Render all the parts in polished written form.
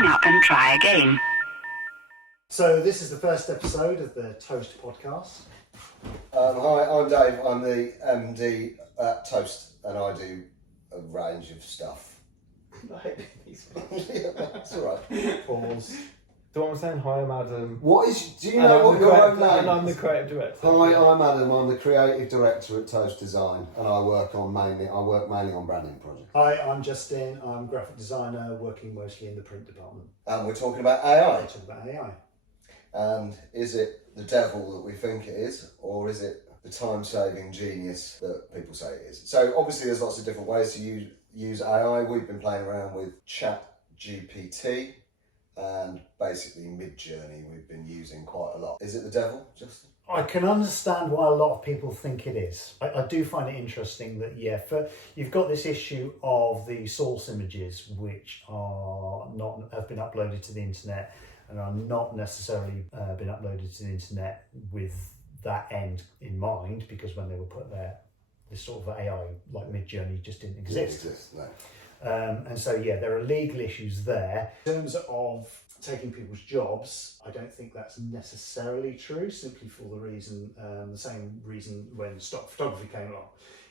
hang up and try again. So this is the first episode of the Toast podcast. Hi, I'm Dave. I'm the MD at Toast, and I do a range of stuff. Yeah, that's all right. Pause. Do I'm saying hi, I'm Adam. Do you know what your own name is? And I'm the creative director. Hi, I'm Adam. I'm the creative director at Toast Design, and I work mainly on branding projects. Hi, I'm Justin. I'm a graphic designer working mostly in the print department. And we're talking about AI. We're talking about AI. And is it the devil that we think it is, or is it the time-saving genius that people say it is? So obviously there's lots of different ways to use AI. We've been playing around with ChatGPT and basically Mid-Journey we've been using quite a lot. Is it the devil, Justin? I can understand why a lot of people think it is. I do find it interesting that, you've got this issue of the source images which have been uploaded to the internet and are not necessarily been uploaded to the internet with that end in mind, because when they were put there, this sort of AI like Mid-Journey just didn't exist. No. And so, there are legal issues there. In terms of taking people's jobs, I don't think that's necessarily true, simply for the same reason when stock photography came along.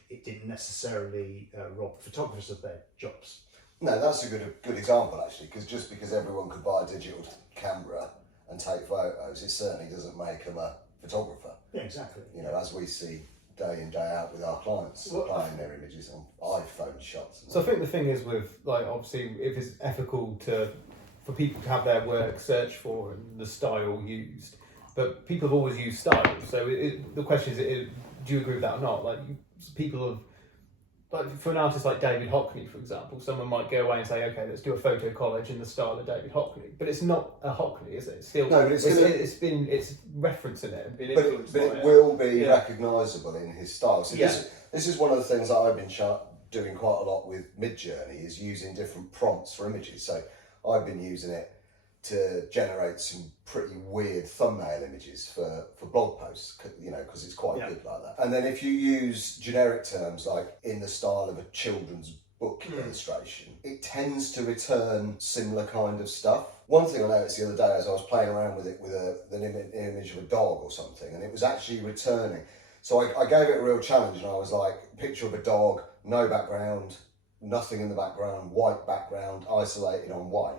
It didn't necessarily rob photographers of their jobs. No, that's a good example actually, because everyone could buy a digital camera and take photos, it certainly doesn't make them a photographer. Yeah, exactly. You know, as we see day in, day out with our clients supplying their images on iPhone shots. So I think the thing is with, like, obviously if it's ethical for people to have their work searched for and the style used, but people have always used style. So the question is, do you agree with that or not? Like, people have, like, for an artist like David Hockney, for example, someone might go away and say, okay, let's do a photo collage in the style of David Hockney, but it's not a Hockney, is it? It's still, no, but it's referencing it and been but influenced by it will be recognisable in his style. So Yeah. this is one of the things that I've been doing quite a lot with Mid-Journey, is using different prompts for images. So I've been using it to generate some pretty weird thumbnail images for blog posts, you know, because it's quite good like that. And then if you use generic terms like in the style of a children's book illustration, it tends to return similar kind of stuff. One thing I noticed the other day as I was playing around with it with an image of a dog or something, and it was actually returning. So I gave it a real challenge, and I was like, picture of a dog, no background, nothing in the background, white background, isolated on white.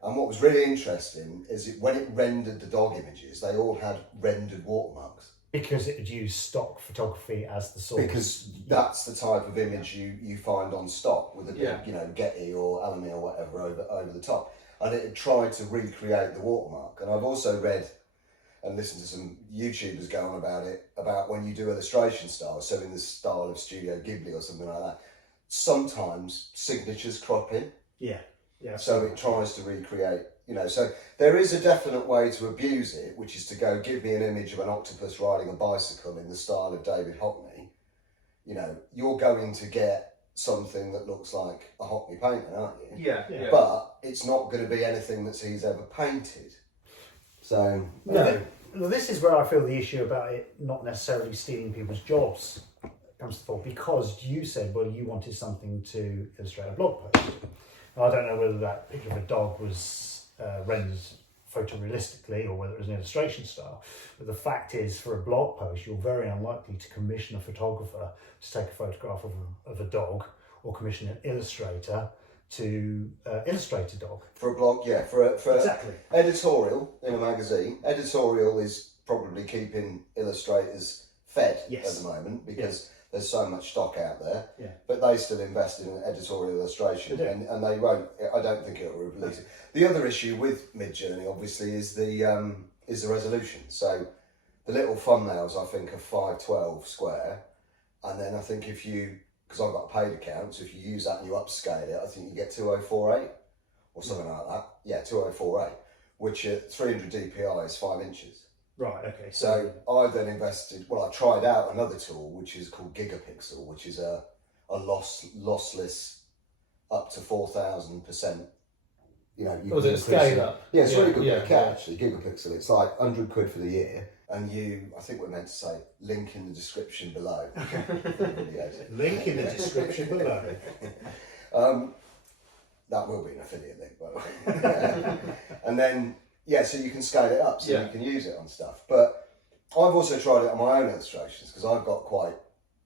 And what was really interesting is when it rendered the dog images, they all had rendered watermarks. Because it would use stock photography as the source. Because that's the type of image you find on stock with a big, Getty or Alamy or whatever over the top. And it had tried to recreate the watermark. And I've also read and listened to some YouTubers go on about it, about when you do illustration style, so in the style of Studio Ghibli or something like that, sometimes signatures crop in. Yeah. So it tries to recreate, so there is a definite way to abuse it, which is to go, give me an image of an octopus riding a bicycle in the style of David Hockney. You're going to get something that looks like a Hockney painting, aren't you? Yeah. But it's not going to be anything that he's ever painted. So... No. Well, this is where I feel the issue about it not necessarily stealing people's jobs comes to the fore, because you said, well, you wanted something to illustrate a blog post. I don't know whether that picture of a dog was rendered photorealistically or whether it was an illustration style. But the fact is, for a blog post, you're very unlikely to commission a photographer to take a photograph of a dog, or commission an illustrator to illustrate a dog. For a blog, for exactly. Editorial in a magazine, editorial is probably keeping illustrators fed at the moment, because there's so much stock out there, but they still invest in editorial illustration, and they won't. I don't think it will release it. The other issue with Mid-Journey, obviously, is the resolution. So the little thumbnails, I think, are 512 square, and then I think because I've got a paid account, so if you use that and you upscale it, I think you get 2048 or something like that. Yeah, 2048, which at 300 DPI is 5 inches. Right, okay. So I then I tried out another tool which is called Gigapixel, which is a lossless up to 4,000%. Was it a scale up? Yeah, it's really good actually, Gigapixel. It's like 100 quid for the year. And I think we're meant to say, link in the description below. Link in the description below. That will be an affiliate link, by the way. And then, so you can scale it up, so you can use it on stuff. But I've also tried it on my own illustrations, because I've got quite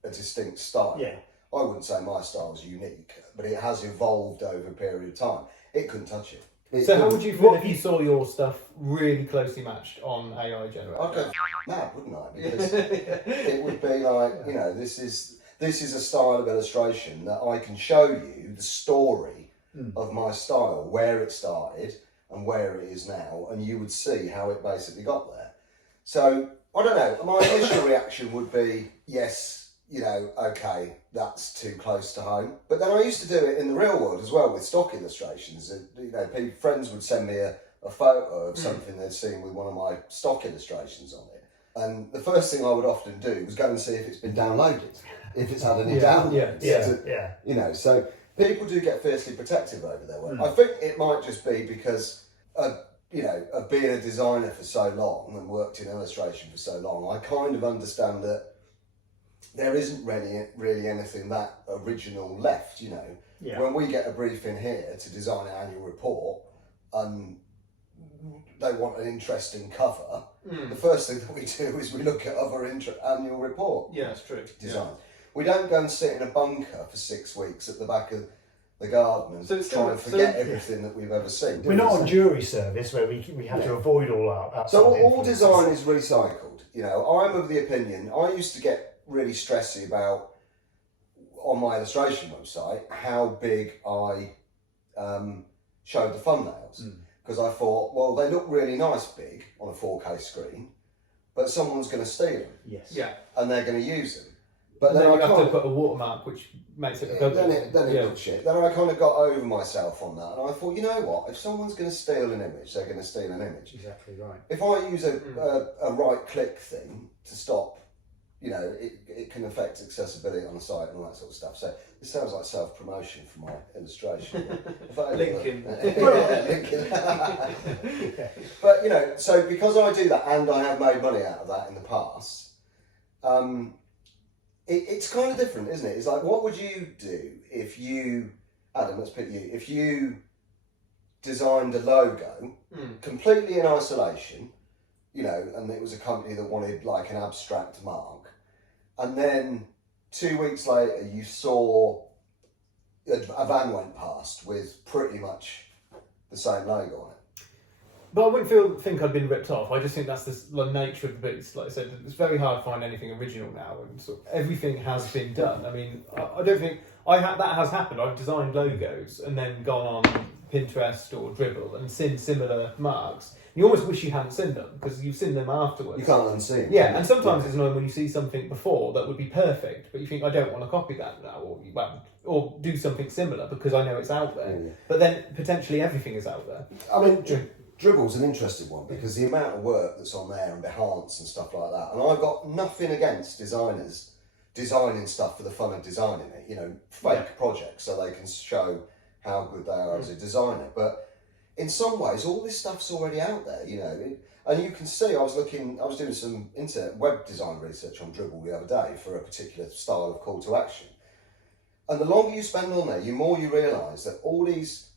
a distinct style. Yeah. I wouldn't say my style is unique, but it has evolved over a period of time. It couldn't touch it. So how would you feel if you saw your stuff really closely matched on AI generator? I'd go mad, wouldn't I? Because it would be like, you know, this is a style of illustration that I can show you the story of my style, where it started and where it is now, and you would see how it basically got there. So, I don't know, my initial reaction would be, yes, you know, okay, that's too close to home. But then I used to do it in the real world as well with stock illustrations. You know, friends would send me a photo of something they'd seen with one of my stock illustrations on it. And the first thing I would often do was go and see if it's been downloaded, if it's had any downloads. You know, so people do get fiercely protective over their work. I think it might just be because, you know, of being a designer for so long and worked in illustration for so long, I kind of understand that there isn't really anything that original left, you know. Yeah. When we get a brief in here to design an annual report and they want an interesting cover, the first thing that we do is we look at other annual report that's true. designs. We don't go and sit in a bunker for 6 weeks at the back of the garden and try and forget everything that we've ever seen. We're not on jury service where we have to avoid all our So all design is recycled. You know, I'm of the opinion, I used to get really stressy about, on my illustration website, how big I showed the thumbnails. Because I thought, well, they look really nice big on a 4K screen, but someone's going to steal them. Yes. Yeah. And they're going to use them. But then then you have to put a watermark, which makes it then it looks shit. Then I kind of got over myself on that, and I thought, you know what? If someone's going to steal an image, they're going to steal an image. Exactly right. If I use a right-click thing to stop, you know, it can affect accessibility on the site and all that sort of stuff. So this sounds like self-promotion for my illustration. Linking. Linking. But, you know, so because I do that and I have made money out of that in the past, it's kind of different, isn't it? It's like, what would you do if you, Adam, let's pick you, if you designed a logo completely in isolation, you know, and it was a company that wanted like an abstract mark, and then 2 weeks later you saw a van went past with pretty much the same logo on it. But I wouldn't think I'd been ripped off. I just think that's the nature of the beast. Like I said, it's very hard to find anything original now, and so everything has been done. I mean, I don't think that has happened. I've designed logos and then gone on Pinterest or Dribble and seen similar marks. You almost wish you hadn't seen them because you've seen them afterwards. You can't unsee them. Yeah, and sometimes it's annoying when you see something before that would be perfect, but you think, I don't want to copy that now, or do something similar because I know it's out there. Yeah. But then potentially everything is out there. I mean, Dribble's an interesting one because the amount of work that's on there and Behance and stuff like that, and I've got nothing against designers designing stuff for the fun of designing it, you know, fake projects so they can show how good they are as a designer. But in some ways, all this stuff's already out there, you know. And you can see, I was doing some internet web design research on Dribble the other day for a particular style of call to action. And the longer you spend on there, the more you realise that all these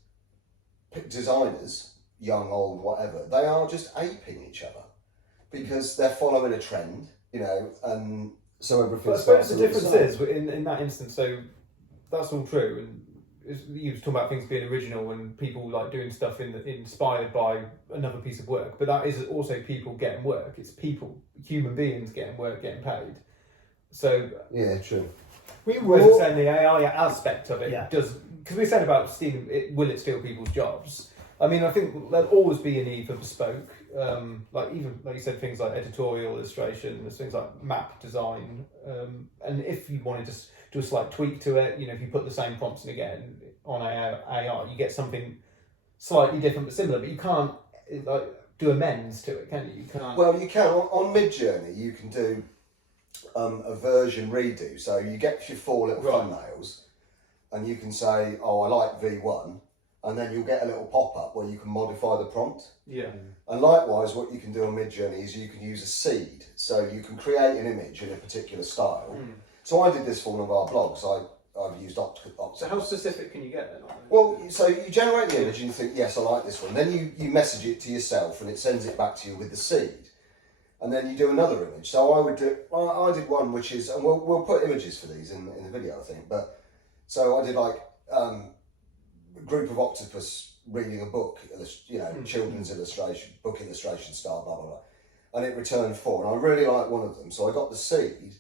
designers, young, old, whatever, they are just aping each other because they're following a trend, you know, and so everything. But I suppose the difference is, in that instance, so that's all true, and you were talking about things being original and people like doing stuff inspired by another piece of work, but that is also people getting work. It's people, human beings getting work, getting paid. So yeah, true. Whereas saying the AI aspect of it does, because we said about stealing, will it steal people's jobs? I mean, I think there'll always be a need for bespoke, like you said, things like editorial illustration, there's things like map design, and if you wanted to do a slight tweak to it, you know, if you put the same prompts in again on AI, you get something slightly different but similar, but you can't like do amends to it, can you? You can't. Well, you can. On Midjourney, you can do a version redo. So you get your 4 little thumbnails, and you can say, "Oh, I like V1," and then you'll get a little pop-up where you can modify the prompt. Yeah. And likewise, what you can do on Midjourney is you can use a seed. So you can create an image in a particular style. So I did this for one of our blogs. I've used Octopus. So how specific can you get then? Well, so you generate the image and you think, yes, I like this one. Then you message it to yourself and it sends it back to you with the seed. And then you do another image. So I did one which is, and we'll put images for these in the video, I think. But so I did like a group of octopus reading a book, children's book illustration style, blah, blah, blah. And it returned 4. And I really liked one of them. So I got the seed.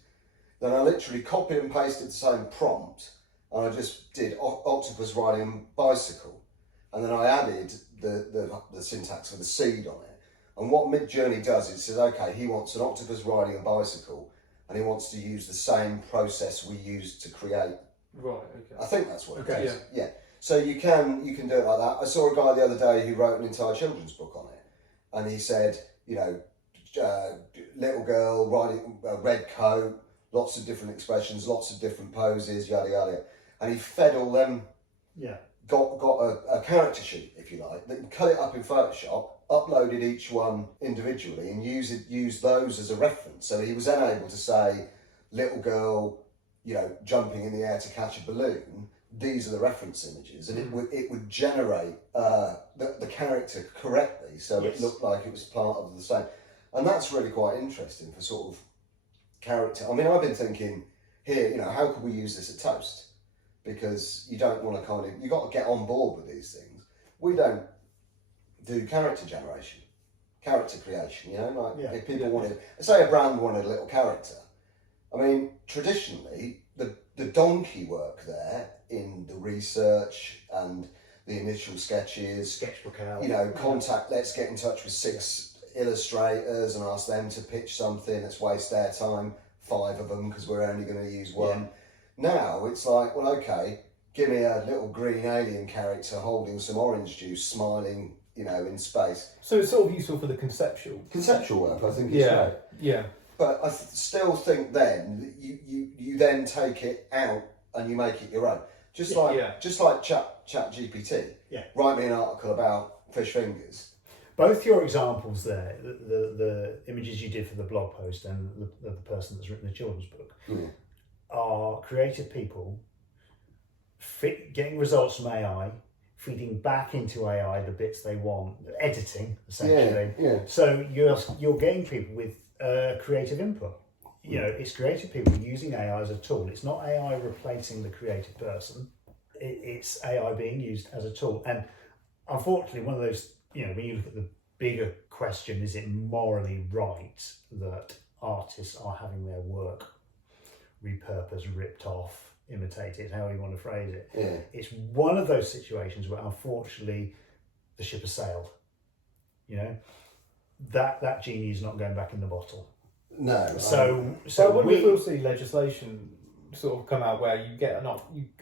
Then I literally copied and pasted the same prompt. And I just did octopus riding a bicycle. And then I added the syntax for the seed on it. And what Midjourney does, it says, okay, he wants an octopus riding a bicycle and he wants to use the same process we used to create. Right, okay. I think that's what it is. Yeah. Yeah. So you can do it like that. I saw a guy the other day who wrote an entire children's book on it. And he said, little girl riding a red coat, lots of different expressions, lots of different poses, yada, yada. And he fed all them, got a character sheet, if you like, then cut it up in Photoshop, uploaded each one individually and used those as a reference. So he was then able to say, little girl, jumping in the air to catch a balloon, these are the reference images. And it would generate the character correctly, so it looked like it was part of the same. And that's really quite interesting for sort of character. I mean, I've been thinking here, how could we use this at Toast? Because you don't want to you've got to get on board with these things. We don't do character generation, character creation, if people wanted, say a brand wanted a little character. I mean, traditionally, the donkey work there in the research and the initial sketches, sketchbook out, contact, let's get in touch with 6 illustrators and ask them to pitch something, let's waste their time, 5 of them because we're only going to use 1. Yeah. Now it's like, well, okay, give me a little green alien character holding some orange juice, smiling, in space. So it's sort of useful for the conceptual work. I think it's great. Yeah. But I still think then you then take it out and you make it your own. Just like Chat GPT. Yeah. Write me an article about fish fingers. Both your examples there, the images you did for the blog post and the person that's written the children's book, are creative people getting results from AI, feeding back into AI the bits they want, editing essentially. Yeah. So you're getting people with creative input. It's creative people using AI as a tool. It's not AI replacing the creative person. It's AI being used as a tool. And unfortunately, one of those, when you look at the bigger question, is it morally right that artists are having their work repurposed, ripped off, imitated, however you want to phrase it? Yeah. It's one of those situations where unfortunately the ship has sailed. That genie is not going back in the bottle. No. So we will see legislation sort of come out where you get I don't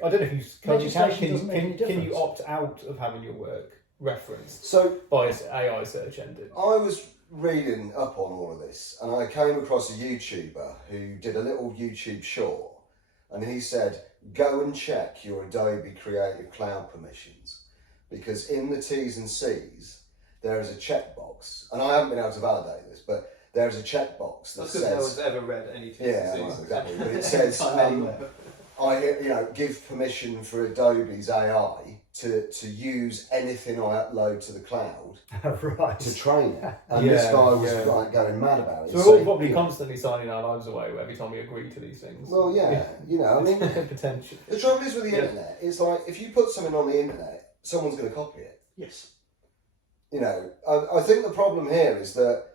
know if you can you opt out of having your work referenced by an AI search engine? I was reading up on all of this and I came across a YouTuber who did a little YouTube short, and he said, go and check your Adobe Creative Cloud permissions, because in the T's and C's there is a checkbox, and I haven't been able to validate this, but there is a checkbox that says, no one's ever read any T's and C's. Exactly, but it says give permission for Adobe's AI to use anything I upload to the cloud right. to train it. And this guy was like going mad about it. So we're all probably constantly signing our lives away every time we agree to these things. Well, I mean, potential. The trouble is with the internet, it's like if you put something on the internet, someone's going to copy it. Yes. I think the problem here is that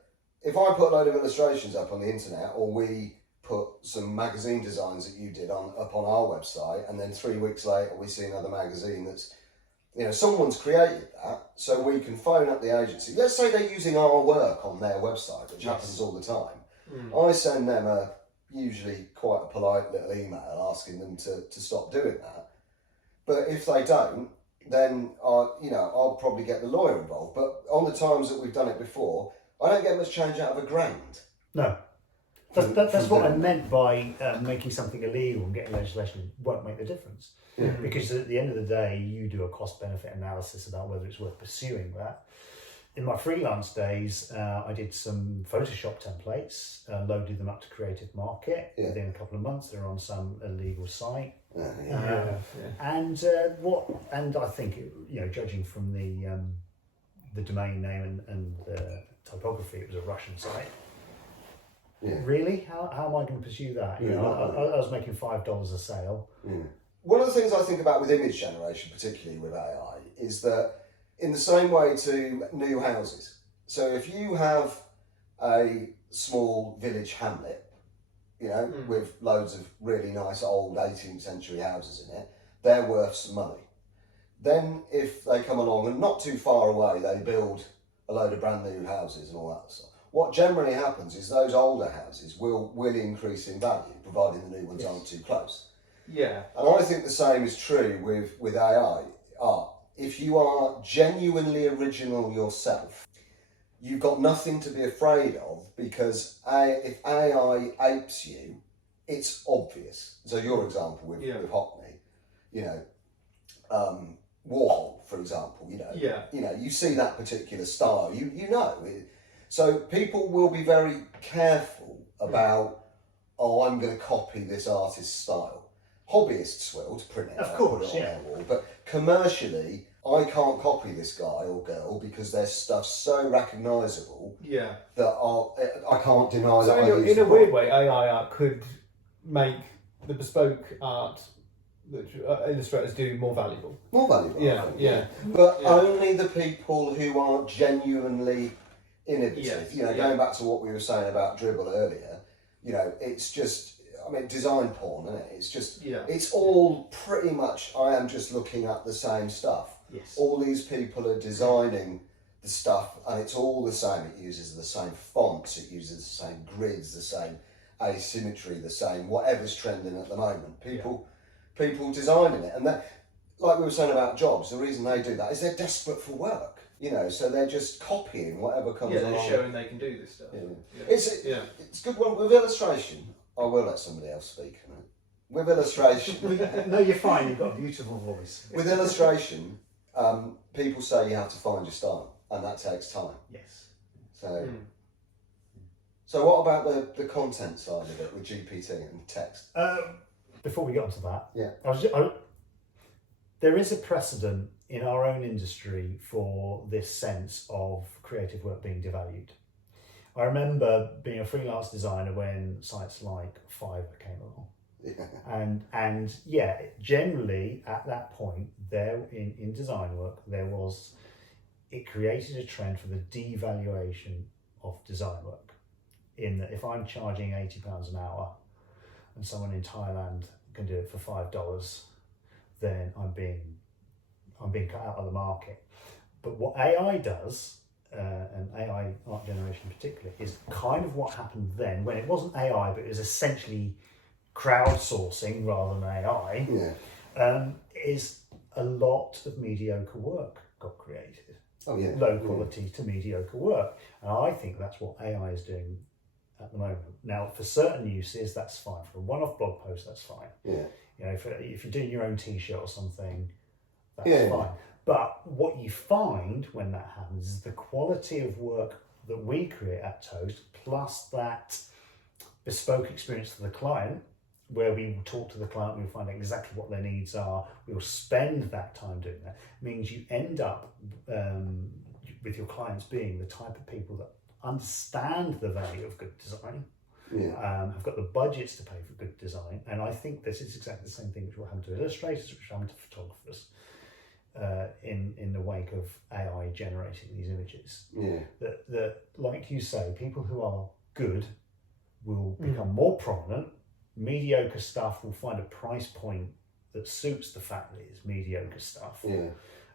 if I put a load of illustrations up on the internet, or we put some magazine designs that you did up on our website, and then 3 weeks later we see another magazine that's, someone's created that, so we can phone up the agency. Let's say they're using our work on their website, which happens all the time. I send them usually quite a polite little email asking them to stop doing that. But if they don't, then I'll probably get the lawyer involved. But on the times that we've done it before, I don't get much change out of $1,000. No. That's what I meant by making something illegal and getting legislation won't make the difference. Yeah. Because at the end of the day, you do a cost-benefit analysis about whether it's worth pursuing that. in my freelance days, I did some Photoshop templates, loaded them up to Creative Market. Yeah. Within a couple of months, they're on some illegal site. Yeah. And I think, judging from the domain name and the typography, it was a Russian site. Yeah. Really? How am I going to pursue that? Yeah, I was making $5 a sale. Yeah. One of the things I think about with image generation, particularly with AI, is that in the same way to new houses. So if you have a small village hamlet, with loads of really nice old 18th century houses in it, they're worth some money. Then if they come along and not too far away, they build a load of brand new houses and all that stuff. What generally happens is those older houses will increase in value, providing the new ones aren't too close. Yeah. And I think the same is true with AI art. If you are genuinely original yourself, you've got nothing to be afraid of, because if AI apes you, it's obvious. So your example with Hockney, Warhol, for example, you see that particular style, So people will be very careful about, I'm going to copy this artist's style. Hobbyists will, to print it Of out, course, put it on their wall, but commercially, I can't copy this guy or girl because their stuff's so recognisable that I can't deny that. So in a weird way, AI art could make the bespoke art that illustrators do more valuable. More valuable, yeah, I think, yeah. But only the people who are genuinely innovative. Yes, going back to what we were saying about Dribble earlier, it's just. Design porn, isn't it? It's just, it's all pretty much, I am just looking at the same stuff. Yes. All these people are designing the stuff and it's all the same. It uses the same fonts, it uses the same grids, the same asymmetry, the same whatever's trending at the moment. People designing it. And that, like we were saying about jobs, the reason they do that is they're desperate for work. So they're just copying whatever comes along. Yeah, they're showing they can do this stuff. It's a good one with illustration. I will let somebody else speak. With illustration... No, you're fine. You've got a beautiful voice. With illustration, people say you have to find your style, and that takes time. Yes. So what about the content side of it with GPT and text? Before we get onto that, there is a precedent in our own industry for this sense of creative work being devalued. I remember being a freelance designer when sites like Fiverr came along. And generally at that point, there in design work, it created a trend for the devaluation of design work. In that if I'm charging £80 an hour and someone in Thailand can do it for $5, then I'm being cut out of the market. But what AI does, and AI art generation in particular, is kind of what happened then when it wasn't AI, but it was essentially crowdsourcing rather than AI. Is a lot of mediocre work got created. Low quality to mediocre work. And I think that's what AI is doing at the moment. Now, for certain uses, that's fine. For a one-off blog post, that's fine. If you're doing your own T-shirt or something, that's fine. But what you find when that happens is the quality of work that we create at Toast, plus that bespoke experience for the client, where we will talk to the client, we'll find out exactly what their needs are, we'll spend that time doing that, means you end up with your clients being the type of people that understand the value of good design, have got the budgets to pay for good design. And I think this is exactly the same thing which will happen to illustrators, which will happen to photographers. In the wake of AI generating these images, that like you say, people who are good will become more prominent. Mediocre stuff will find a price point that suits the fact that it's mediocre stuff,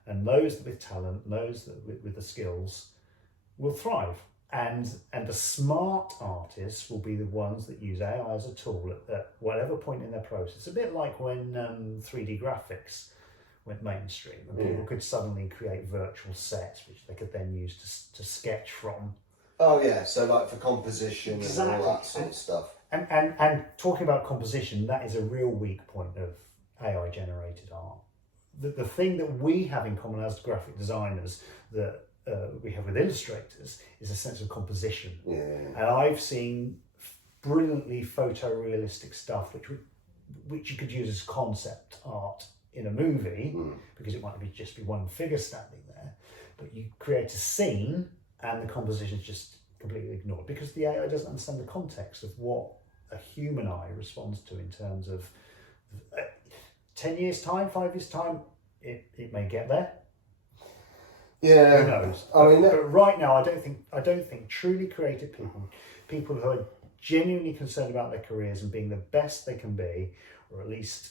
and those with talent, those with the skills, will thrive. And the smart artists will be the ones that use AI as a tool at whatever point in their process. A bit like when 3D graphics went mainstream, and people could suddenly create virtual sets which they could then use to sketch from. So like for composition and all that sort of stuff. And talking about composition, that is a real weak point of AI generated art. The thing that we have in common as graphic designers that we have with illustrators is a sense of composition. Yeah. And I've seen brilliantly photorealistic stuff which you could use as concept art in a movie, because it might just be one figure standing there, but you create a scene and the composition is just completely ignored because the AI doesn't understand the context of what a human eye responds to in terms of 10 years time, 5 years time, it may get there. Yeah. Who knows? I mean, but right now, I don't think truly creative people who are genuinely concerned about their careers and being the best they can be, or at least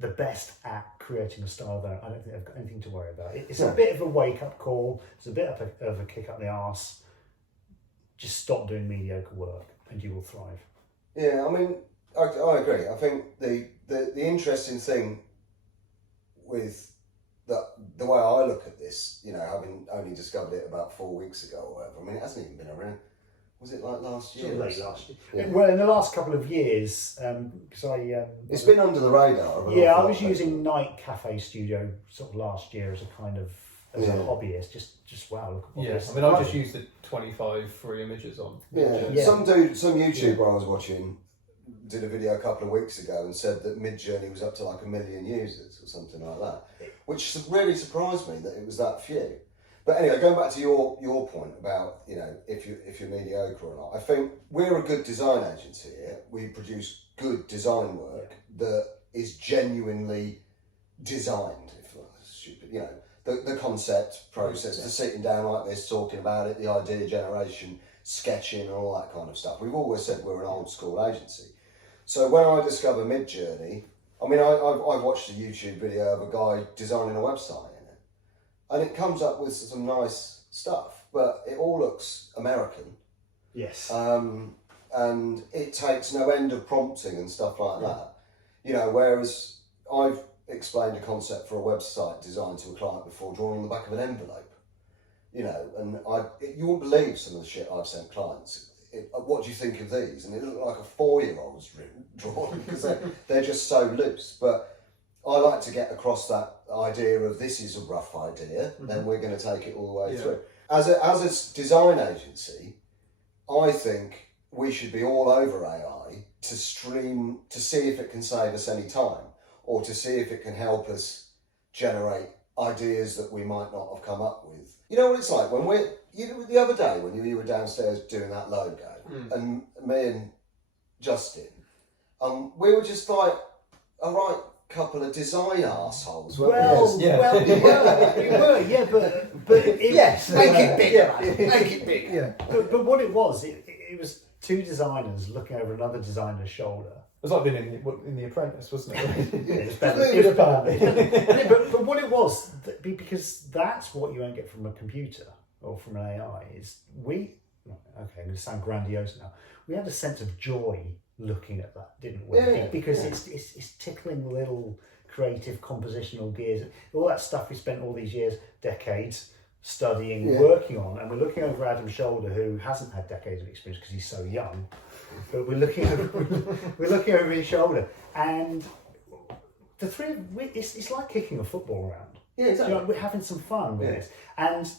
the best at creating a style there, I don't think they've got anything to worry about. It's a bit of a wake-up call. It's a bit of a kick up the arse. Just stop doing mediocre work and you will thrive. Yeah, I mean, I agree. I think the interesting thing with the way I look at this, you know, having only discovered it about 4 weeks ago or whatever, I mean, it hasn't even been around. Was it like last year? Late last year. Yeah. Well, in the last couple of years, because it's been under the radar. Yeah, I was using Night Cafe Studio sort of last year as a kind of a hobbyist. Just wow, look at what Yeah, this. I mean, I just used the 25 free images on. Yeah. Some YouTuber I was watching did a video a couple of weeks ago and said that Midjourney was up to like 1 million users or something like that, which really surprised me that it was that few. But anyway, going back to your point about, you know, if you're mediocre or not, I think we're a good design agency here. We produce good design work that is genuinely designed, if that's stupid, you know, the concept process, the sitting down like this, talking about it, the idea generation, sketching and all that kind of stuff. We've always said we're an old school agency. So when I discover Midjourney, I mean, I've watched a YouTube video of a guy designing a website in it, and it comes up with some nice stuff, but it all looks American. Yes. And it takes no end of prompting and stuff like that. You know, whereas I've explained a concept for a website design to a client before, drawn on the back of an envelope. You know, and you wouldn't believe some of the shit I've sent clients. What do you think of these? And it looked like a 4-year-old's drawn because they're just so loose. But I like to get across that idea of this is a rough idea, then we're going to take it all the way through. As a design agency, I think we should be all over AI to stream, to see if it can save us any time, or to see if it can help us generate ideas that we might not have come up with. You know what it's like when the other day when you were downstairs doing that logo, and me and Justin, we were just like a right couple of design arseholes. We were, but yes, make it bigger, make it bigger. Yeah. But what it was was two designers looking over another designer's shoulder. It was like being in The Apprentice, wasn't it? It was better. But what it was, because that's what you won't get from a computer or from an AI, is I'm going to sound grandiose now, we had a sense of joy looking at that, didn't we? Because it's tickling little creative compositional gears, all that stuff we spent all these years, decades, studying, working on, and we're looking over Adam's shoulder, who hasn't had decades of experience because he's so young, but we're looking over his shoulder, and the three of it's like kicking a football around. Yeah, exactly. You know, we're having some fun with this, and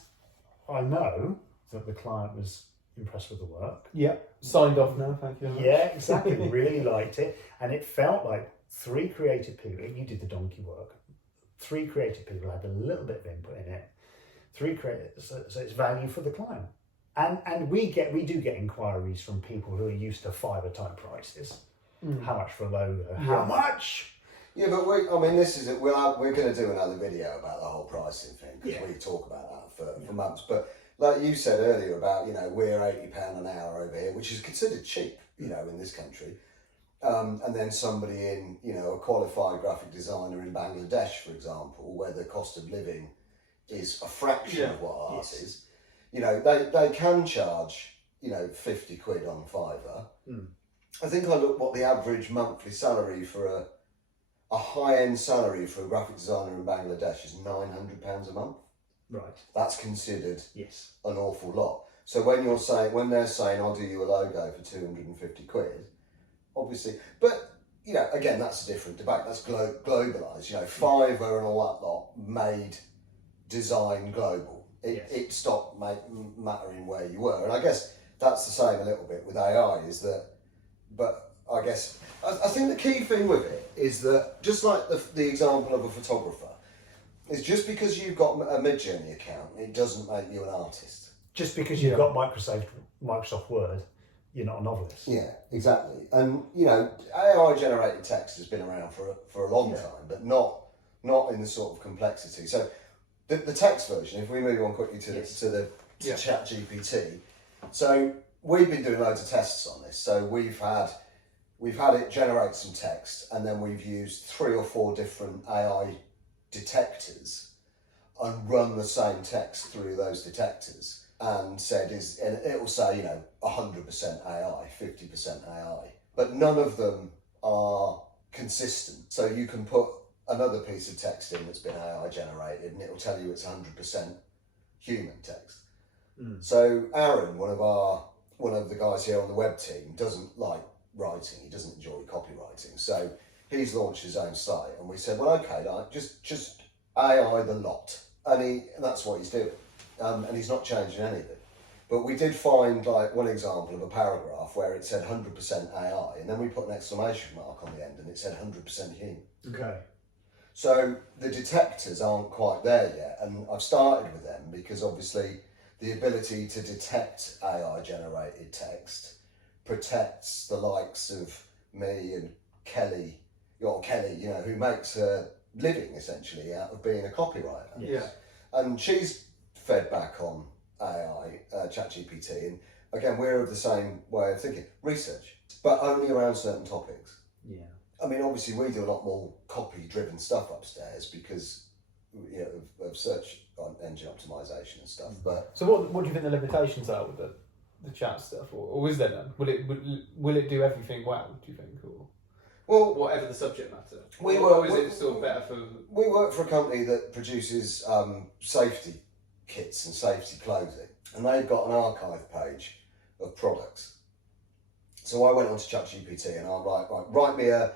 I know that the client was impressed with the work. Yeah, signed off now, thank you. Yeah, exactly. Really liked it, and it felt like 3 creative people. You did the donkey work. 3 creative people had a little bit of input in it. 3 creative, so it's value for the client, and we do get inquiries from people who are used to Fiverr type prices. How much for a logo? How much? Yeah, but this is it. We're going to do another video about the whole pricing thing because we talk about that for months. But like you said earlier about, you know, we're £80 an hour over here, which is considered cheap, you know, in this country. And then somebody in, you know, a qualified graphic designer in Bangladesh, for example, where the cost of living is a fraction of what ours is. You know, they can charge, you know, 50 quid on Fiverr. I think I looked what the average monthly salary for a high-end salary for a graphic designer in Bangladesh is £900 a month. Right. That's considered an awful lot. So when they're saying I'll do you a logo for 250 quid, obviously, but you know, again, that's a different debate. That's globalised. You know, Fiverr and all that lot made design global. It stopped mattering where you were. And I guess that's the same a little bit with AI, is that, but I guess, I think the key thing with it is that, just like the example of a photographer, is just because you've got a Midjourney account, it doesn't make you an artist. Just because you've got Microsoft Word, you're not a novelist. Yeah, exactly. And, you know, AI generated text has been around for a long time, but not in the sort of complexity. So the text version, if we move on quickly to the ChatGPT, so we've been doing loads of tests on this. So we've had it generate some text, and then we've used 3 or 4 different AI detectors and run the same text through those detectors and said, and it'll say, you know, 100% AI, 50% AI, but none of them are consistent. So you can put another piece of text in that's been AI generated, and it'll tell you it's 100% human text. So Aaron, one of the guys here on the web team, doesn't like writing. He doesn't enjoy copywriting. So he's launched his own site, and we said, well, okay, like, just AI the lot, and that's what he's doing, and he's not changing anything. But we did find like one example of a paragraph where it said 100% AI, and then we put an exclamation mark on the end, and it said 100% human. Okay. So the detectors aren't quite there yet, and I've started with them because obviously the ability to detect AI generated text protects the likes of me and Kelly, you know, who makes a living essentially out of being a copywriter. Yeah. And she's fed back on AI, ChatGPT, and again, we're of the same way of thinking. Research, but only around certain topics. Yeah. I mean, obviously we do a lot more copy-driven stuff upstairs because, you know, of search engine optimization and stuff. But so what do you think the limitations are with the chat stuff, or is there none? Will it do everything well, do you think, or whatever the subject matter? Or is it still better for? We work for a company that produces safety kits and safety clothing, and they've got an archive page of products. So I went onto ChatGPT and I'm like, write me a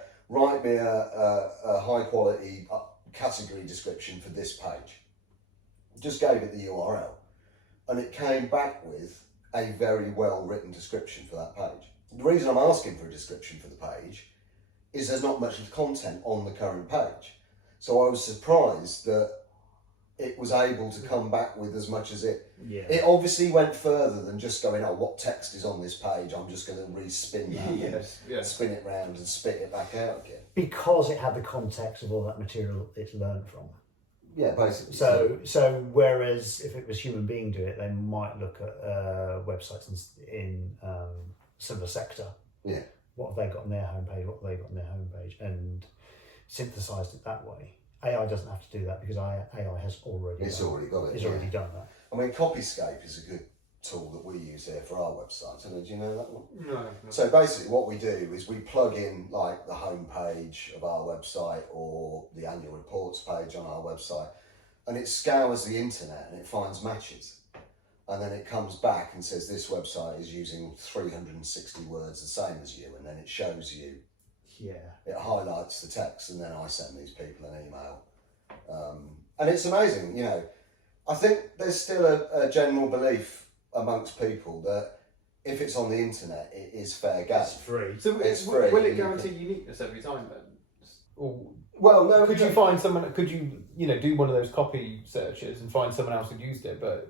high quality category description for this page. Just gave it the URL, and it came back with a very well written description for that page. The reason I'm asking for a description for the page is there's not much content on the current page. So I was surprised that it was able to come back with as much as it. Yeah. It obviously went further than just going, oh, what text is on this page? I'm just going to respin that, spin it round and spit it back out again. Because it had the context of all that material it's learned from. Yeah, basically. So whereas if it was human being do it, they might look at websites in similar sector. Yeah. What have they got on their homepage? What have they got on their homepage? And synthesized it that way. AI doesn't have to do that because AI has already. It's already got it. It's already done that. I mean, Copyscape is a good tool that we use here for our website. I mean, do you know that one? No. So basically, what we do is we plug in like the homepage of our website or the annual reports page on our website, and it scours the internet and it finds matches, and then it comes back and says this website is using 360 words the same as you, and then it shows you. Yeah. It highlights the text, and then I send these people an email, and it's amazing. You know, I think there's still a general belief amongst people that if it's on the internet, it is fair game. It's free. So will it guarantee uniqueness every time then? Or well, no. Could you find someone? Could you do one of those copy searches and find someone else who used it, but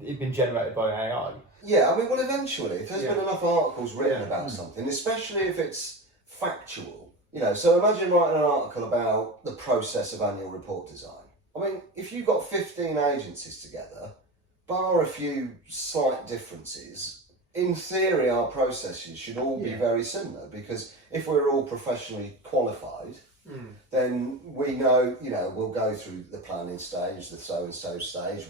it'd been generated by AI? Yeah, I mean, well, eventually, if there's been enough articles written about something, especially if it's factual, so imagine writing an article about the process of annual report design. I mean, if you've got 15 agencies together, bar a few slight differences, in theory our processes should all be very similar, because if we're all professionally qualified, then we know, we'll go through the planning stage, the so and so stage,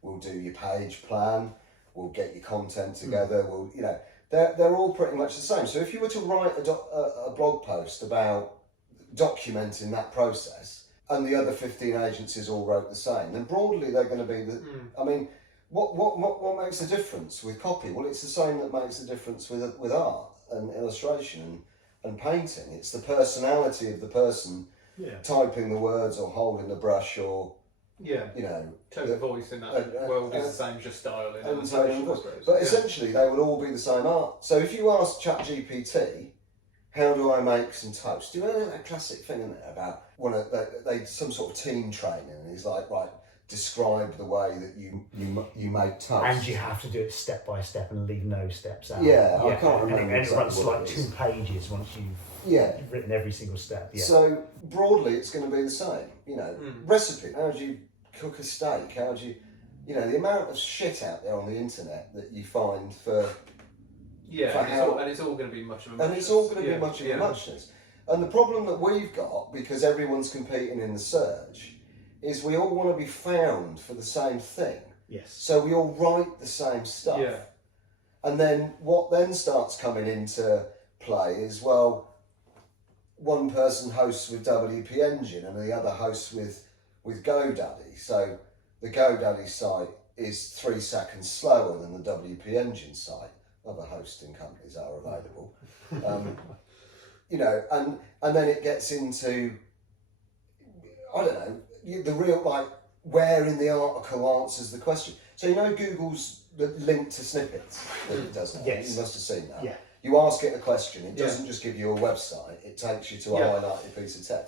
we'll do your page plan, we'll get your content together, they're all pretty much the same. So if you were to write a blog post about documenting that process, and the other 15 agencies all wrote the same, then broadly they're going to be the. I mean, what makes a difference with copy? Well, it's the same that makes a difference with art and illustration and painting. It's the personality of the person typing the words or holding the brush or Yeah. You know, Tone of voice in that world is the same as your style in and illustration, tone of I voice. suppose. But essentially, they will all be the same art. So if you ask ChatGPT, how do I make some toast? Do you know that classic thing in there about they some sort of team training, and he's like, right, describe the way that you make toast. And you have to do it step by step and leave no steps out. Yeah, I can't remember. And it runs exactly like 2 pages once you've written every single step. Yeah. So broadly, it's going to be the same. You know, recipe. How do you cook a steak? How do you, the amount of shit out there on the internet that you find for. Yeah, and it's all going to be much of a muchness. And it's all going to be much of a muchness. And the problem that we've got, because everyone's competing in the search, is we all want to be found for the same thing. Yes. So we all write the same stuff. Yeah. And then what then starts coming into play is, well, one person hosts with WP Engine and the other hosts with GoDaddy. So the GoDaddy site is 3 seconds slower than the WP Engine site. Other hosting companies are available. And then it gets into, I don't know, the real, like, where in the article answers the question. So Google's the link to snippets that it does now. Yes. You must have seen that. Yeah. You ask it a question, it doesn't just give you a website, it takes you to a highlighted piece of text.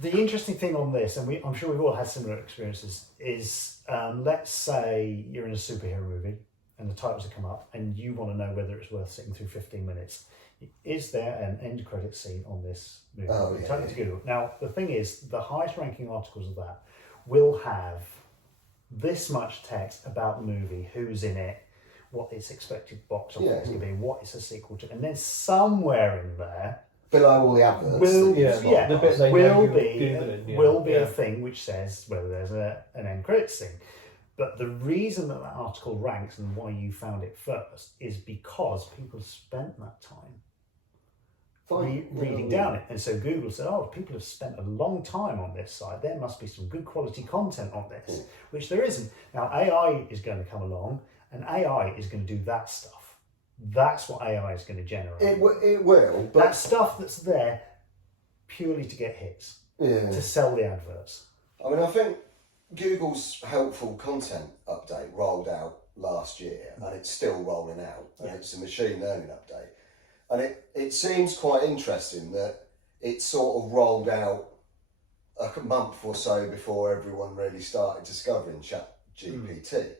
The interesting thing on this, and I'm sure we've all had similar experiences, is let's say you're in a superhero movie and the titles have come up and you want to know whether it's worth sitting through 15 minutes. Is there an end credit scene on this movie? Oh, yeah, Type it to Google. Now, the thing is, the highest ranking articles of that will have this much text about the movie, who's in it, what its expected box office is going to be, what it's a sequel to, and then somewhere in there, below all the adverts, will be a a thing which says whether there's an end credit scene. But the reason that article ranks and why you found it first is because people spent that time reading down it. And so Google said, people have spent a long time on this site. There must be some good quality content on this, which there isn't. Now, AI is going to come along and AI is going to do that stuff. That's what AI is going to generate. It will. But that stuff that's there purely to get hits, to sell the adverts. I mean, I think Google's helpful content update rolled out last year and it's still rolling out. And it's a machine learning update. And it seems quite interesting that it sort of rolled out a month or so before everyone really started discovering ChatGPT.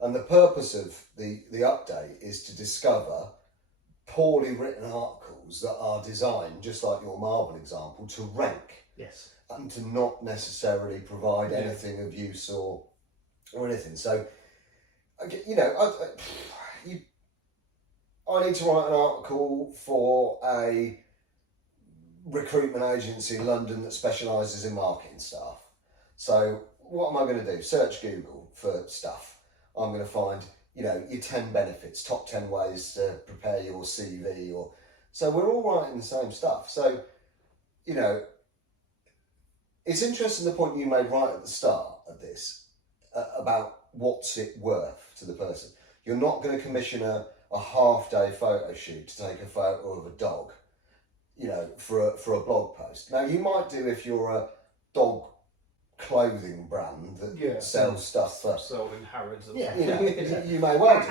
And the purpose of the update is to discover poorly written articles that are designed, just like your Marvel example, to rank. Yes. And to not necessarily provide anything of use or anything. So, I need to write an article for a recruitment agency in London that specialises in marketing staff. So what am I going to do? Search Google for stuff. I'm going to find, your 10 benefits, top 10 ways to prepare your CV. So we're all writing the same stuff. So, it's interesting the point you made right at the start of this about what's it worth to the person. You're not going to commission a half-day photo shoot to take a photo of a dog, for a blog post. Now, you might do if you're a dog clothing brand that sells stuff for... Sold in Harrods. You may well do.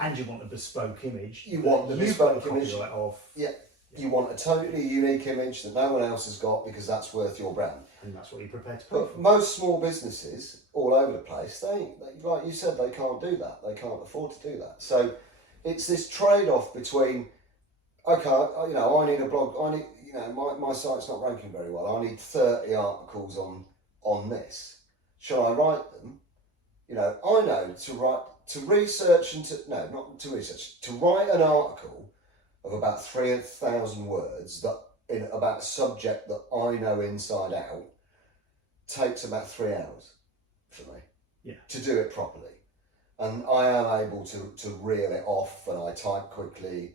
And you want a bespoke image. You want the bespoke image. Of. Yeah. You want a totally unique image that no one else has got because that's worth your brand. And that's what you're prepared to pay But for. most small businesses all over the place, they like you said, they can't do that. They can't afford to do that. So it's this trade-off between, okay, I need a blog. I need, my site's not ranking very well. I need 30 articles on this. Shall I write them? I know to write an article of about 3,000 words about a subject that I know inside out takes about 3 hours for me to do it properly. And I am able to reel it off and I type quickly.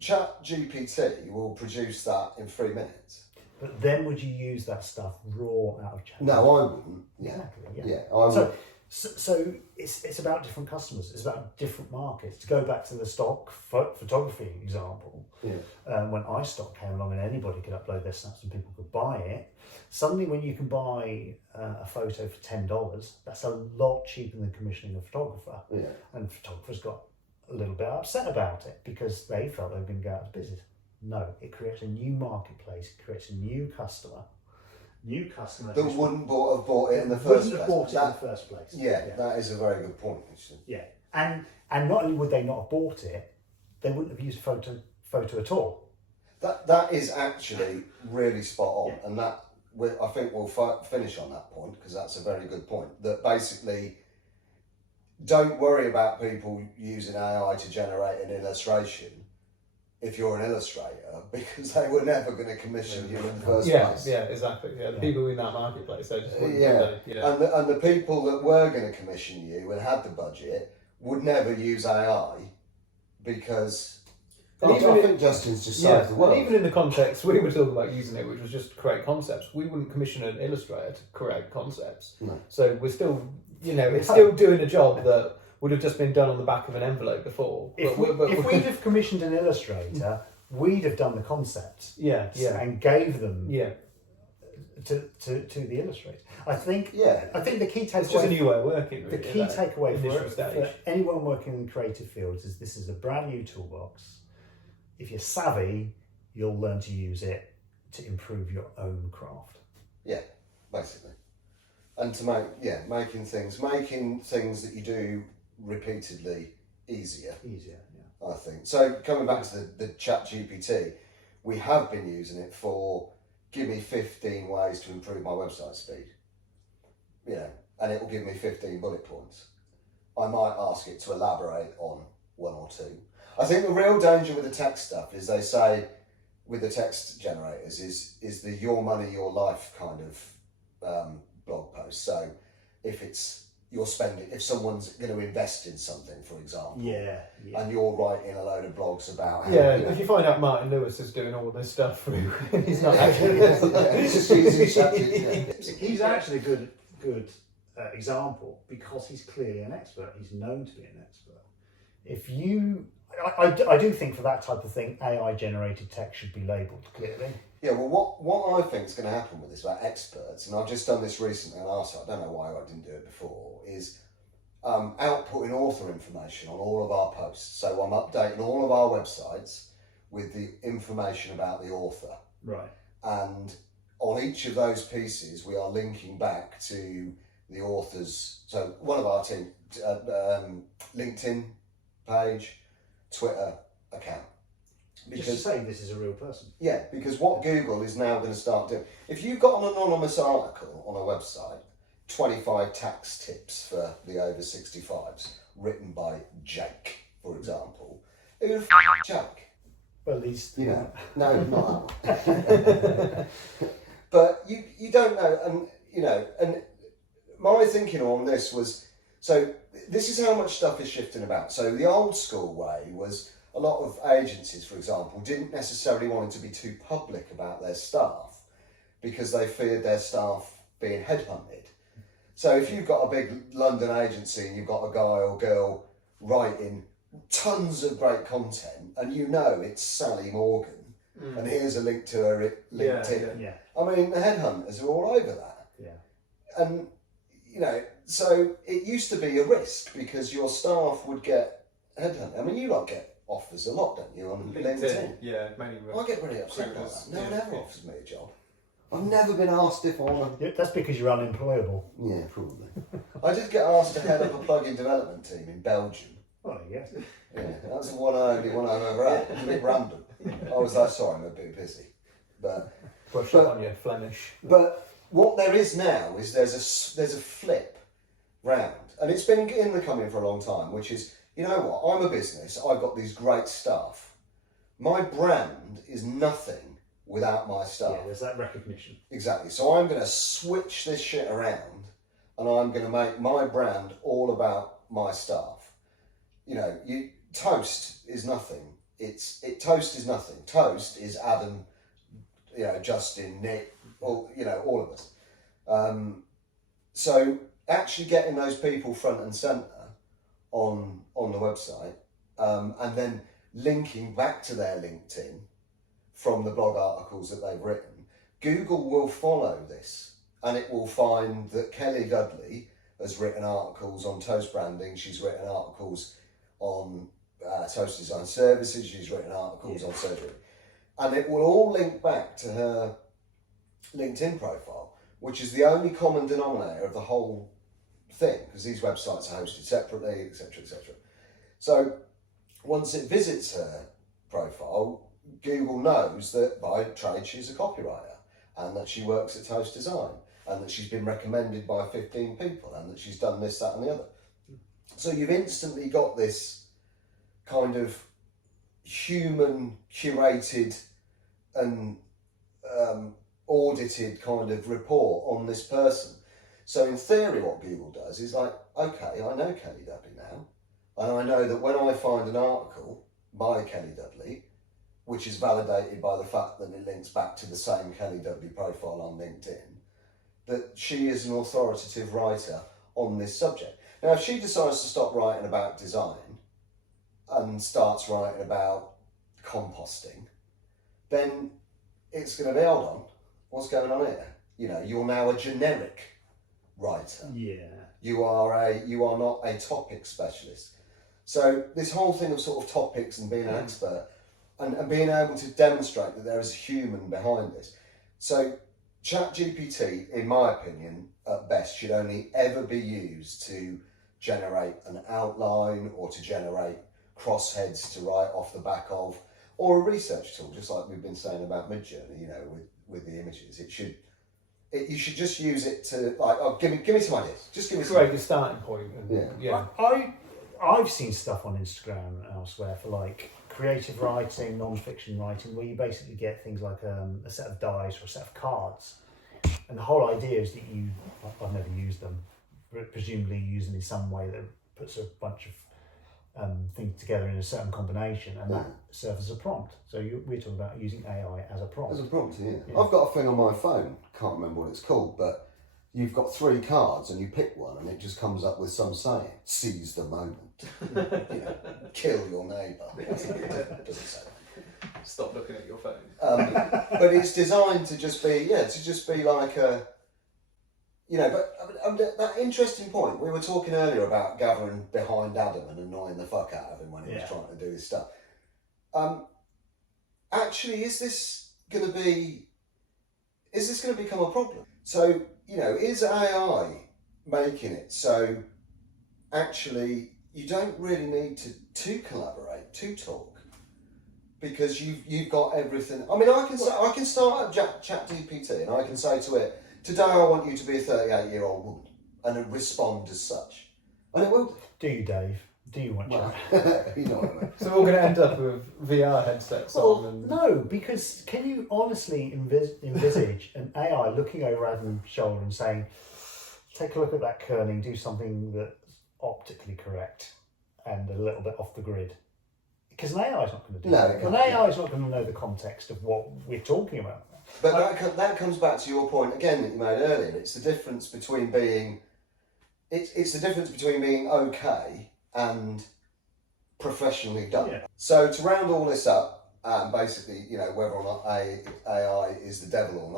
ChatGPT will produce that in 3 minutes. But then would you use that stuff raw out of ChatGPT? No, I wouldn't. Exactly. I would. So it's about different customers. It's about different markets. To go back to the stock photography example, when iStock came along and anybody could upload their snaps and people could buy it, suddenly when you can buy a photo for $10, that's a lot cheaper than commissioning a photographer. Yeah. And photographers got a little bit upset about it because they felt they were going to go out of business. No, it creates a new marketplace, it creates a new customer. That wouldn't have bought it in the first place. Yeah, that is a very good point, actually. Yeah, and not only would they not have bought it, they wouldn't have used photo at all. That is actually really spot on, and that I think we'll finish on that point because that's a very good point. That basically, don't worry about people using AI to generate an illustration if you're an illustrator, because they were never going to commission you in the first place. Yeah, exactly. Yeah, the people in that marketplace, they just wouldn't. And the people that were going to commission you and had the budget would never use AI because. I think Justin's just saved the world. And even in the context we were talking about using it, which was just to create concepts, we wouldn't commission an illustrator to create concepts. No. So we're still, it's still doing a job that would have just been done on the back of an envelope before. If we'd have commissioned an illustrator, we'd have done the concepts. And gave them to the illustrator. I think the key takeaway. It's just a new way of working. Really, the key takeaway for anyone working in creative fields is this is a brand new toolbox. If you're savvy, you'll learn to use it to improve your own craft. Yeah, basically. And to making things that you do repeatedly easier, I think. So coming back to the chat GPT, we have been using it for give me 15 ways to improve my website speed, and it will give me 15 bullet points. I might ask it to elaborate on one or two. I think the real danger with the text stuff is they say with the text generators is the your money, your life kind of blog post. So if if someone's going to invest in something, for example, and you're writing a load of blogs about how, if you find out Martin Lewis is doing all this stuff, he's not actually. He's actually a good example because he's clearly an expert. He's known to be an expert. If you, I do think for that type of thing, AI generated text should be labelled clearly. Yeah, well, what I think is going to happen with this about experts, and I've just done this recently, and also I don't know why I didn't do it before, is outputting author information on all of our posts. So I'm updating all of our websites with the information about the author. Right. And on each of those pieces, we are linking back to the author's. So one of our team, LinkedIn page, Twitter account. Because just saying this is a real person. Yeah, because what Google is now going to start doing, if you've got an anonymous article on a website, 25 tax tips for the over 65s, written by Jake, for example, who the Jake? Well, at least no, not that one. But you don't know, and my thinking on this was, so this is how much stuff is shifting about. So the old school way was a lot of agencies, for example, didn't necessarily want to be too public about their staff because they feared their staff being headhunted. So if you've got a big London agency and you've got a guy or girl writing tons of great content and it's Sally Morgan and here's a link to her LinkedIn. Yeah. I mean, the headhunters are all over that. Yeah. And, so it used to be a risk because your staff would get headhunted. I mean, you get offers a lot, don't you, on LinkedIn? Yeah, mainly. I get really upset about that. No one ever offers me a job. I've never been asked if I want to. That's because you're unemployable. Yeah, probably. I did get asked to head up a plugin development team in Belgium. Well, yes. Yeah, that's the only one I've ever had. It was a bit random. I was like, sorry, I'm a bit busy. But brush up on your Flemish. But what there is now is there's a flip round, and it's been in the coming for a long time, which is, you know what, I'm a business, I've got these great staff. My brand is nothing without my staff. Yeah, there's that recognition. Exactly. So I'm going to switch this shit around and I'm going to make my brand all about my staff. Toast is nothing. Toast is nothing. Toast is Adam, Justin, Nick, all of us. So actually getting those people front and centre on the website, and then linking back to their LinkedIn from the blog articles that they've written, Google will follow this, and it will find that Kelly Dudley has written articles on toast branding. She's written articles on toast design services. She's written articles on surgery, and it will all link back to her LinkedIn profile, which is the only common denominator of the whole thing, because these websites are hosted separately, etc., etc. So once it visits her profile, Google knows that by trade she's a copywriter, and that she works at Toast Design, and that she's been recommended by 15 people, and that she's done this, that, and the other. So you've instantly got this kind of human curated and audited kind of report on this person. So in theory, what Google does is like, okay, I know Kelly Dudley now, and I know that when I find an article by Kelly Dudley, which is validated by the fact that it links back to the same Kelly Dudley profile on LinkedIn, that she is an authoritative writer on this subject. Now, if she decides to stop writing about design and starts writing about composting, then it's going to be, hold on, what's going on here? You know, you're now a generic writer. Yeah. You are not a topic specialist. So this whole thing of sort of topics and being an expert and being able to demonstrate that there is a human behind this. So ChatGPT, in my opinion, at best, should only ever be used to generate an outline or to generate crossheads to write off the back of, or a research tool, just like we've been saying about Midjourney, you know, with the images. You should just use it to, like, oh, give me some ideas. Just give me some Great, ideas. the starting point. And, yeah. I've seen stuff on Instagram and elsewhere for like creative writing, non-fiction writing, where you basically get things like a set of dice or a set of cards, and the whole idea is that I've never used them, but presumably use them in some way that puts a bunch of things together in a certain combination, and that serves as a prompt. So we're talking about using AI as a prompt. As a prompt, yeah. I've got a thing on my phone, can't remember what it's called, but you've got 3 cards and you pick one and it just comes up with some saying, seize the moment. You know, kill your neighbour. Doesn't say that. Stop looking at your phone. But it's designed to just be like a, you know, but that interesting point, we were talking earlier about gathering behind Adam and annoying the fuck out of him when he was trying to do his stuff. Actually, is this going to become a problem? So, you know, is AI making it so actually you don't really need to collaborate, to talk, because you've got everything. I mean, I can start at ChatGPT and I can say to it, today I want you to be a 38-year-old woman, and it respond as such, and it will. Do you, Dave? Do you want Well, chat? you know what I mean. So we're going to end up with VR headsets on. Well, And... no, because can you honestly envisage an AI looking over Adam's shoulder and saying, take a look at that kerning, do something that's optically correct and a little bit off the grid? Because an AI is not going to do that. An AI is not going to know the context of what we're talking about. But that comes back to your point again that you made earlier. It's the difference between being, it's the difference between being okay and professionally done. Yeah. So to round all this up, basically, you know, whether or not AI is the devil or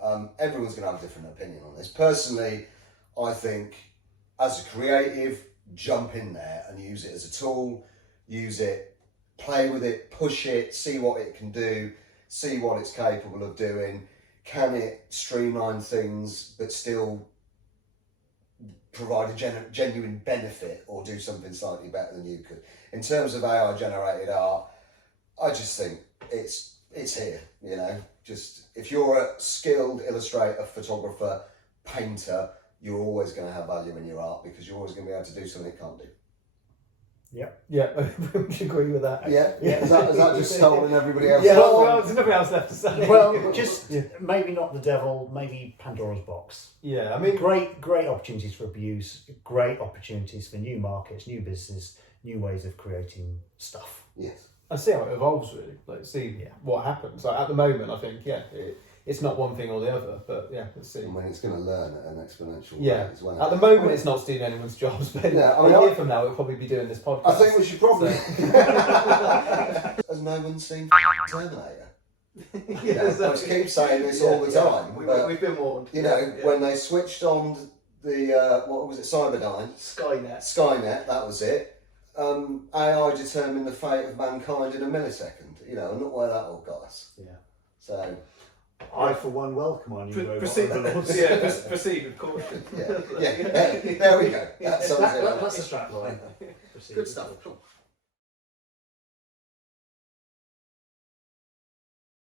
not, everyone's going to have a different opinion on this. Personally, I think as a creative, jump in there and use it as a tool, use it, play with it, push it, see what it can do, see what it's capable of doing. Can it streamline things but still provide a genuine benefit or do something slightly better than you could? In terms of AI generated art, I just think it's here, you know. Just if you're a skilled illustrator, photographer, painter, you're always going to have value in your art because you're always going to be able to do something it can't do. Yep. Yeah, I would agree with that. Yeah. Is that just stolen everybody else? Yeah, well, there's nothing else left to say. Well, just maybe not the devil, maybe Pandora's box. Yeah, I mean, Great opportunities for abuse, great opportunities for new markets, new business, new ways of creating stuff. Yes. I see how it evolves really. Like, see what happens. Like at the moment, I think it it's not one thing or the other. But yeah, let's see. I mean, it's going to learn at an exponential Yeah. rate as well. At the moment, it's not stealing anyone's jobs, but Yeah, I a mean, year from now, it'll probably be doing this podcast. I think we should probably. Has no one seen Terminator? Yeah, I just keep saying this all the time. But, We've been warned. you know, when they switched on the what was it, Cyberdyne, Skynet, that was it. AI determined the fate of mankind in a millisecond. You know, and look where that all got us. Yeah. So. I, for one, welcome our new robot Proceed, overlords. proceed with caution. Yeah, there we go. That sounds good. That's the strap line. Good stuff. Cool.